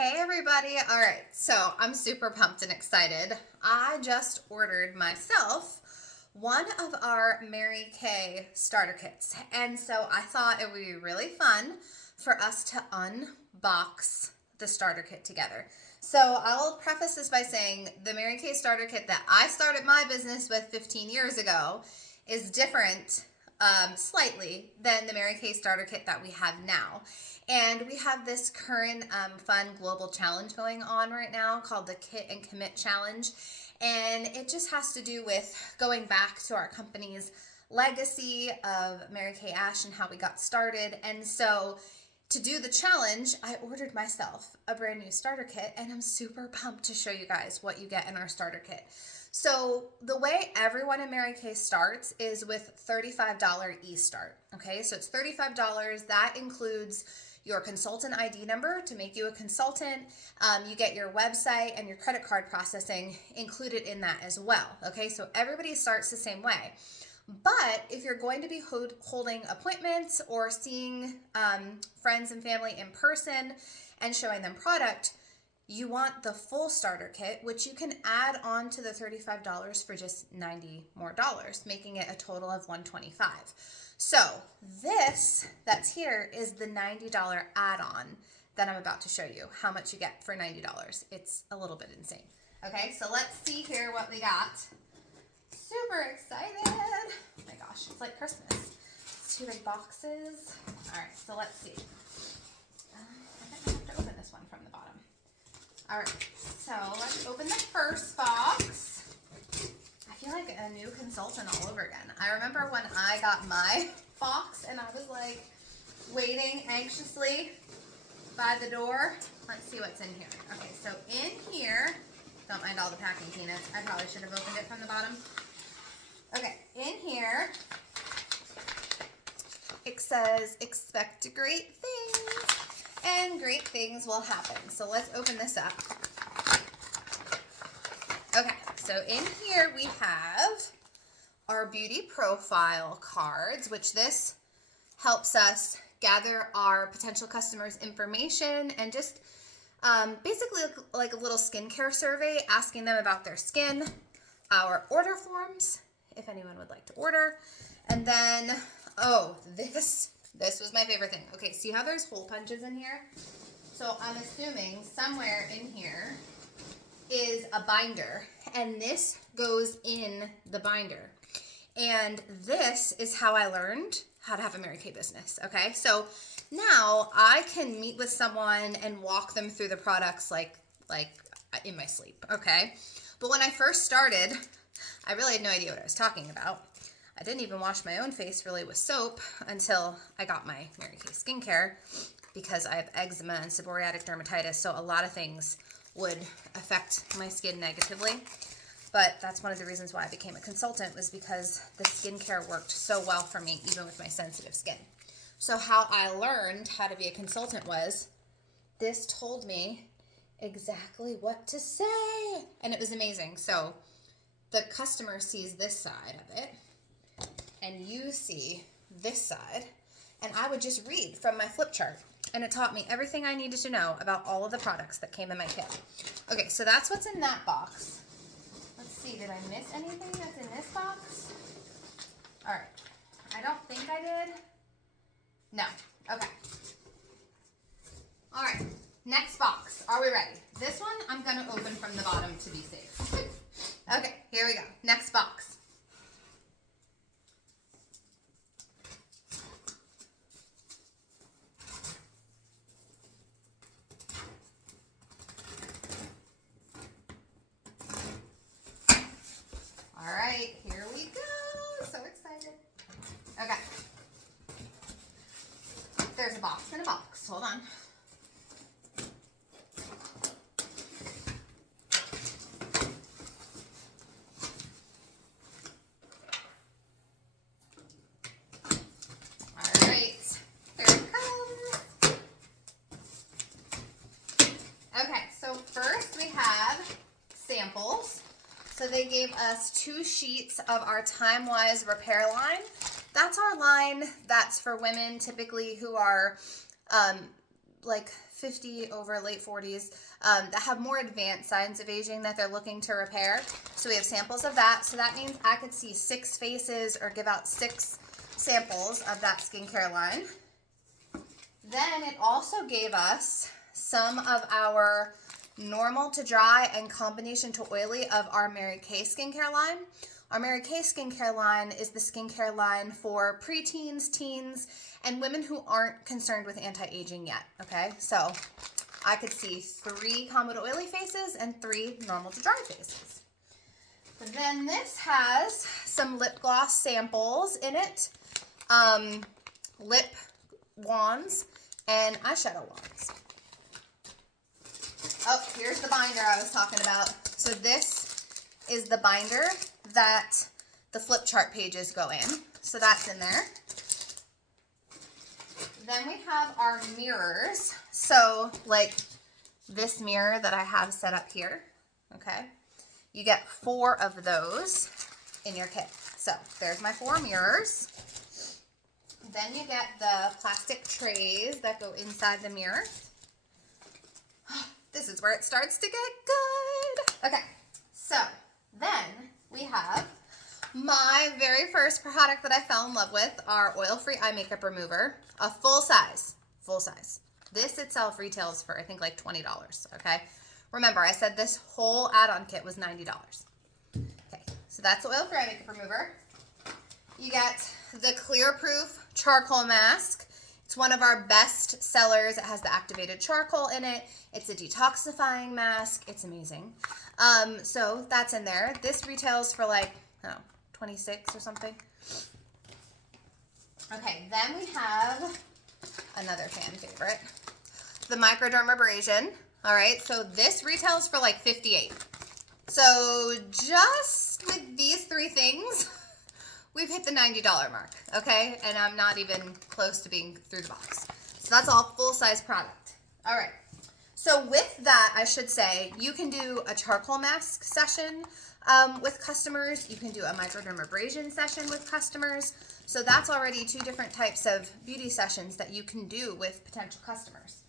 Hey everybody. All right, so I'm super pumped and excited. I just ordered myself one of our Mary Kay starter kits. And so I thought it would be really fun for us to unbox the starter kit together. So I'll preface this by saying the Mary Kay starter kit that I started my business with 15 years ago is different slightly than the Mary Kay starter kit that we have now. And we have this current fun global challenge going on right now called the Kit and Commit Challenge. And it just has to do with going back to our company's legacy of Mary Kay Ash and how we got started. And so to do the challenge, I ordered myself a brand new starter kit, and I'm super pumped to show you guys what you get in our starter kit. So the way everyone in Mary Kay starts is with $35 e-start. Okay, so it's $35. That includes your consultant ID number to make you a consultant. You get your website and your credit card processing included in that as well. Okay, so everybody starts the same way. But if you're going to be holding appointments or seeing friends and family in person and showing them product, you want the full starter kit, which you can add on to the $35 for just $90 more, making it a total of $125. So this that's here is the $90 add-on that I'm about to show you how much you get for $90. It's a little bit insane. Okay, so let's see here what we got. Super excited. Oh my gosh, it's like Christmas. It's 2 big boxes. All right, so let's see. I think I have to open this one from the bottom. All right, so let's open the first box. I feel like a new consultant all over again. I remember when I got my box and I was like waiting anxiously by the door. Let's see what's in here. Okay, so in here, don't mind all the packing peanuts. I probably should have opened it from the bottom. Okay, in here, it says expect great things and great things will happen. So let's open this up. Okay, so in here we have our beauty profile cards, which this helps us gather our potential customers' information and just basically like a little skincare survey, asking them about their skin, our order forms, if anyone would like to order. And then, oh, this was my favorite thing. Okay, see how there's hole punches in here? So I'm assuming somewhere in here is a binder, and this goes in the binder. And this is how I learned how to have a Mary Kay business, okay? So now I can meet with someone and walk them through the products like in my sleep, okay? But when I first started, I really had no idea what I was talking about. I didn't even wash my own face really with soap until I got my Mary Kay skincare because I have eczema and seborrheic dermatitis, so a lot of things would affect my skin negatively. But that's one of the reasons why I became a consultant, was because the skincare worked so well for me, even with my sensitive skin. So how I learned how to be a consultant was this told me exactly what to say, and it was amazing. So the customer sees this side of it, and you see this side, and I would just read from my flip chart, and it taught me everything I needed to know about all of the products that came in my kit. Okay, so that's what's in that box. Let's see, did I miss anything that's in this box? All right, I don't think I did. No, okay. All right, next box. Are we ready? This one I'm gonna open from the bottom to be safe. Okay, here we go. Next box. All right, here we go. So excited. Okay. There's a box in a box. Hold on. All right, here it comes. Okay, so first we have samples. So they gave us 2 sheets of our Time-Wise repair line. That's our line that's for women typically who are like 50 over late 40s that have more advanced signs of aging that they're looking to repair. So we have samples of that. So that means I could see 6 faces or give out 6 samples of that skincare line. Then it also gave us some of our normal to dry and combination to oily of our Mary Kay skincare line. Our Mary Kay skincare line is the skincare line for preteens, teens, and women who aren't concerned with anti-aging yet, okay? So I could see 3 combo to oily faces and 3 normal to dry faces. Then this has some lip gloss samples in it, lip wands, and eyeshadow wands. Oh, here's the binder I was talking about. So this is the binder that the flip chart pages go in. So that's in there. Then we have our mirrors. So like this mirror that I have set up here, okay? You get 4 of those in your kit. So there's my 4 mirrors. Then you get the plastic trays that go inside the mirror. This is where it starts to get good. Okay, so then we have my very first product that I fell in love with, our oil-free eye makeup remover, a full size. This itself retails for I think like $20, okay? Remember, I said this whole add-on kit was $90. Okay, so that's the oil-free eye makeup remover. You get the Clear Proof charcoal mask. It's one of our best sellers. It has the activated charcoal in it. It's a detoxifying mask. It's amazing. So that's in there. This retails for like, I don't know, 26 or something. Okay, then we have another fan favorite, the Microdermabrasion. All right, so this retails for like 58. So just with these 3 things, we've hit the $90 mark, okay? And I'm not even close to being through the box. So that's all full-size product. All right. So with that, I should say, you can do a charcoal mask session with customers. You can do a microdermabrasion session with customers. So that's already 2 different types of beauty sessions that you can do with potential customers.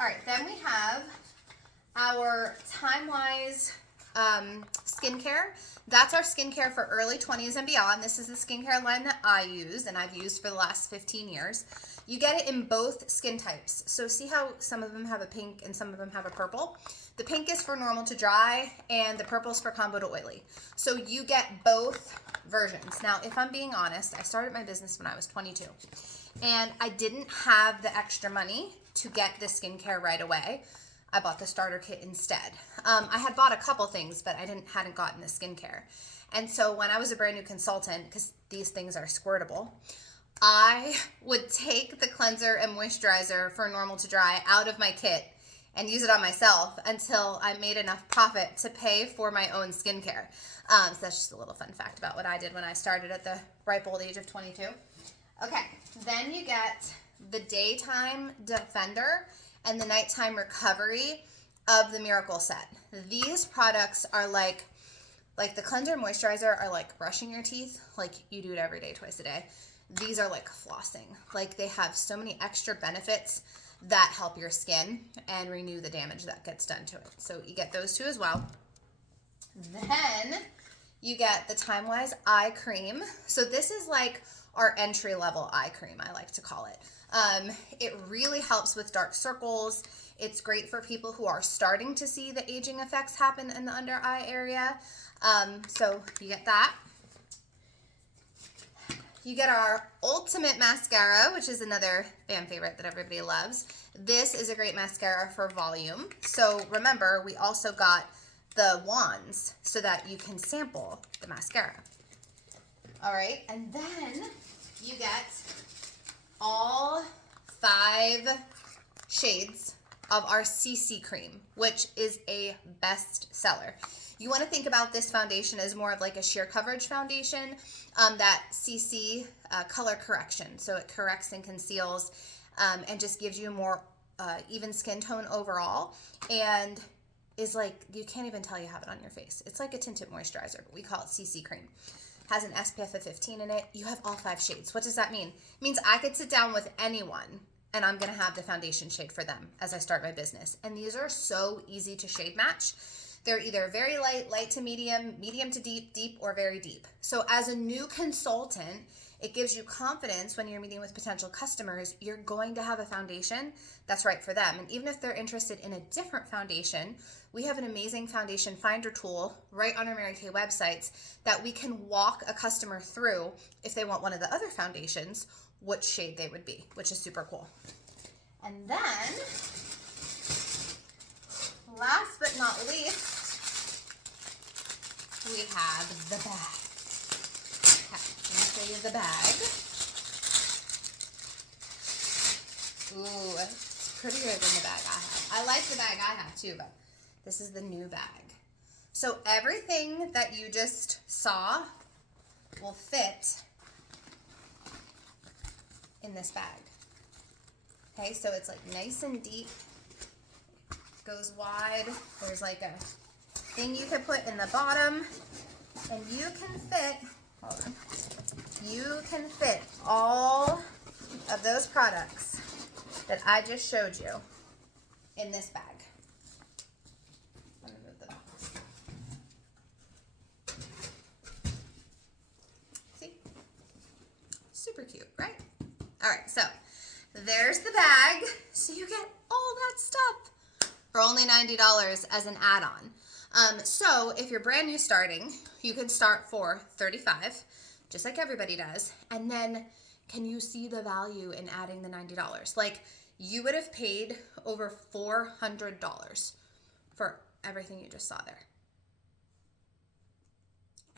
All right, then we have our Time-Wise skincare. That's our skincare for early 20s and beyond. This is the skincare line that I use and I've used for the last 15 years. You get it in both skin types. So see how some of them have a pink and some of them have a purple? The pink is for normal to dry and the purple is for combo to oily. So you get both versions. Now, if I'm being honest, I started my business when I was 22 and I didn't have the extra money to get the skincare right away. I bought the starter kit instead. I had bought a couple things, but I hadn't gotten the skincare. And so when I was a brand new consultant, because these things are squirtable, I would take the cleanser and moisturizer for normal to dry out of my kit and use it on myself until I made enough profit to pay for my own skincare. So that's just a little fun fact about what I did when I started at the ripe old age of 22. Okay, then you get the Daytime Defender and the Nighttime Recovery of the Miracle Set. These products are like the cleanser and moisturizer are like brushing your teeth, like you do it every day, twice a day. These are like flossing. Like they have so many extra benefits that help your skin and renew the damage that gets done to it. So you get those 2 as well. Then you get the Time-Wise eye cream. So this is like our entry-level eye cream, I like to call it. It really helps with dark circles. It's great for people who are starting to see the aging effects happen in the under eye area. So you get that. You get our Ultimate Mascara, which is another fan favorite that everybody loves. This is a great mascara for volume. So remember, we also got the wands so that you can sample the mascara. All right, and then you get all 5 shades of our CC cream, which is a best seller. You want to think about this foundation as more of like a sheer coverage foundation, that CC color correction. So it corrects and conceals and just gives you a more even skin tone overall, and is like, you can't even tell you have it on your face. It's like a tinted moisturizer, but we call it CC cream. Has an SPF of 15 in it. You have all 5 shades. What does that mean? It means I could sit down with anyone and I'm going to have the foundation shade for them as I start my business. And these are so easy to shade match. They're either very light, light to medium, medium to deep, deep, or very deep. So as a new consultant, it gives you confidence when you're meeting with potential customers, you're going to have a foundation that's right for them. And even if they're interested in a different foundation, we have an amazing foundation finder tool right on our Mary Kay websites that we can walk a customer through if they want one of the other foundations, which shade they would be, which is super cool. And then, last but not least, we have the bag. Okay, let me show you the bag. Ooh, it's prettier than the bag I have. I like the bag I have too, but this is the new bag. So everything that you just saw will fit in this bag. Okay, so it's like nice and deep, goes wide. There's like a thing you can put in the bottom, and you can fit, hold on, you can fit all of those products that I just showed you in this bag. Let me move the box. See? Super cute, right? All right, so there's the bag. So you get all that stuff for only $90 as an add-on. So if you're brand new starting, you can start for $35, just like everybody does. And then can you see the value in adding the $90? Like, you would have paid over $400 for everything you just saw there.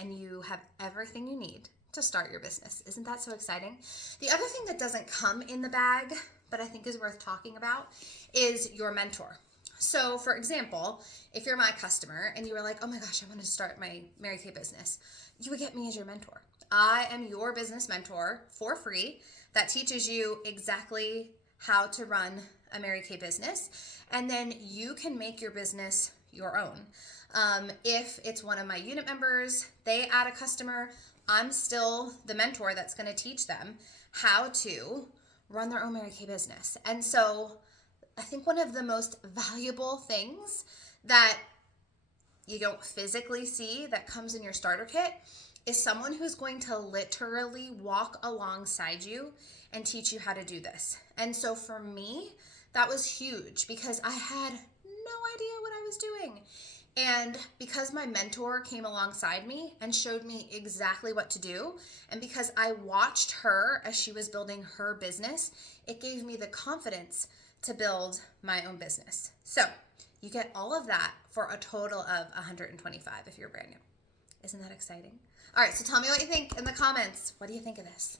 And you have everything you need to start your business. Isn't that so exciting? The other thing that doesn't come in the bag, but I think is worth talking about, is your mentor. So for example, if you're my customer and you were like, oh my gosh, I want to start my Mary Kay business, you would get me as your mentor. I am your business mentor for free that teaches you exactly how to run a Mary Kay business, and then you can make your business your own. If it's one of my unit members, they add a customer, I'm still the mentor that's going to teach them how to run their own Mary Kay business. And so I think one of the most valuable things that you don't physically see that comes in your starter kit is someone who's going to literally walk alongside you and teach you how to do this. And so for me, that was huge because I had no idea what I was doing. And because my mentor came alongside me and showed me exactly what to do, and because I watched her as she was building her business, it gave me the confidence to build my own business. So you get all of that for a total of $125 if you're brand new. Isn't that exciting? All right, so tell me what you think in the comments. What do you think of this?